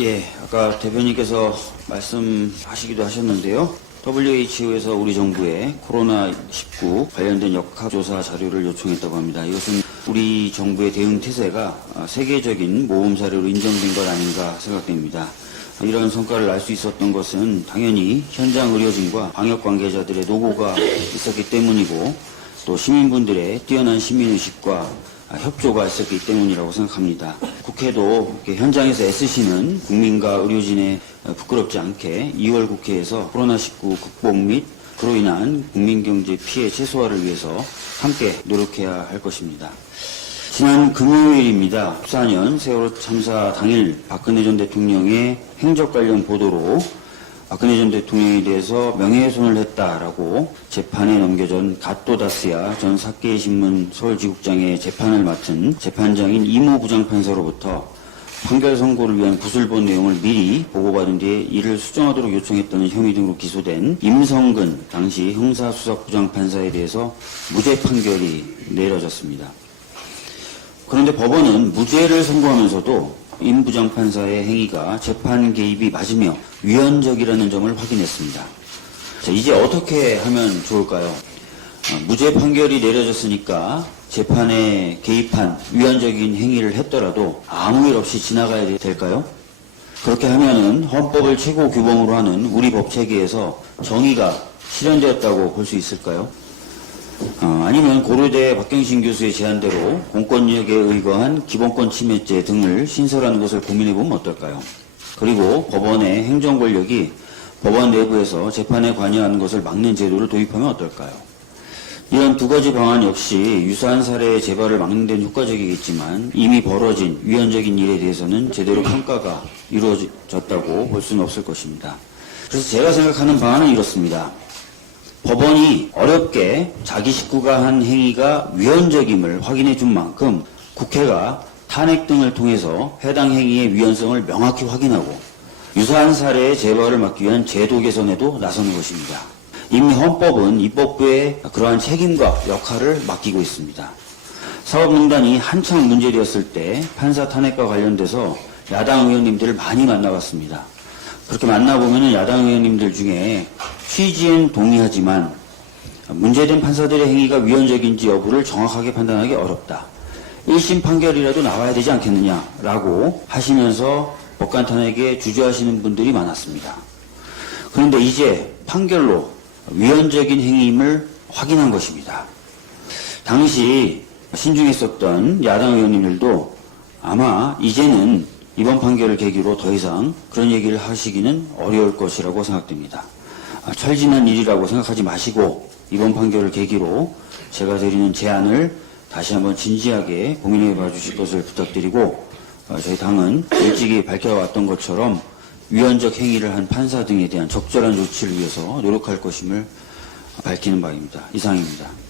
예, 아까 대표님께서 말씀하시기도 하셨는데요. WHO에서 우리 정부에 코로나19 관련된 역학조사 자료를 요청했다고 합니다. 이것은 우리 정부의 대응 태세가 아, 세계적인 모범 사례로 인정된 것 아닌가 생각됩니다. 이런 성과를 알수 있었던 것은 당연히 현장 의료진과 방역 관계자들의 노고가 있었기 때문이고 또 시민분들의 뛰어난 시민의식과 아, 협조가 있었기 때문이라고 생각합니다. 국회도 현장에서 애쓰시는 국민과 의료진의 어, 부끄럽지 않게 2월 국회에서 코로나19 극복 및 그로 인한 국민경제 피해 최소화를 위해서 함께 노력해야 할 것입니다. 지난 금요일입니다. 14년 세월호 참사 당일 박근혜 전 대통령의 행적 관련 보도로 박근혜 전 대통령에 대해서 명예훼손을 했다라고 재판에 넘겨진 갓도다스야 전 사케이 신문 서울지국장의 재판을 맡은 재판장인 이모 부장판사로부터 판결 선고를 위한 구술본 내용을 미리 보고받은 뒤에 이를 수정하도록 요청했다는 혐의 등으로 기소된 임성근 당시 형사수석부장판사에 대해서 무죄 판결이 내려졌습니다. 그런데 법원은 무죄를 선고하면서도 임 부장판사의 행위가 재판 개입이 맞으며 위헌적이라는 점을 확인했습니다. 자, 이제 어떻게 하면 좋을까요? 어, 무죄 판결이 내려졌으니까 재판에 개입한 위헌적인 행위를 했더라도 아무 일 없이 지나가야 될까요? 그렇게 하면은 헌법을 최고 규범으로 하는 우리 법 체계에서 정의가 실현되었다고 볼 수 있을까요? 어, 아니면 고려대 박경신 교수의 제안대로 공권력에 의거한 기본권 침해죄 등을 신설하는 것을 고민해보면 어떨까요? 그리고 법원의 행정 권력이 법원 내부에서 재판에 관여하는 것을 막는 제도를 도입하면 어떨까요? 이런 두 가지 방안 역시 유사한 사례의 재발을 막는 데는 효과적이겠지만 이미 벌어진 위헌적인 일에 대해서는 제대로 평가가 이루어졌다고 볼 수는 없을 것입니다. 그래서 제가 생각하는 방안은 이렇습니다. 법원이 어렵게 자기 식구가 한 행위가 위헌적임을 확인해 준 만큼 국회가 탄핵 등을 통해서 해당 행위의 위헌성을 명확히 확인하고 유사한 사례의 재발을 막기 위한 제도 개선에도 나서는 것입니다. 이미 헌법은 입법부에 그러한 책임과 역할을 맡기고 있습니다. 사법농단이 한창 문제되었을 때 판사 탄핵과 관련돼서 야당 의원님들을 많이 만나봤습니다. 그렇게 만나보면 야당 의원님들 중에 취지엔 동의하지만 문제된 판사들의 행위가 위헌적인지 여부를 정확하게 판단하기 어렵다. 1심 판결이라도 나와야 되지 않겠느냐라고 하시면서 법관 탄핵에 주저하시는 분들이 많았습니다. 그런데 이제 판결로 위헌적인 행위임을 확인한 것입니다. 당시 신중했었던 야당 의원님들도 아마 이제는 이번 판결을 계기로 더 이상 그런 얘기를 하시기는 어려울 것이라고 생각됩니다. 아, 철진한 일이라고 생각하지 마시고 이번 판결을 계기로 제가 드리는 제안을 다시 한번 진지하게 고민해 봐 주실 것을 부탁드리고 어, 저희 당은 일찍이 밝혀왔던 것처럼 위헌적 행위를 한 판사 등에 대한 적절한 조치를 위해서 노력할 것임을 밝히는 바입니다. 이상입니다.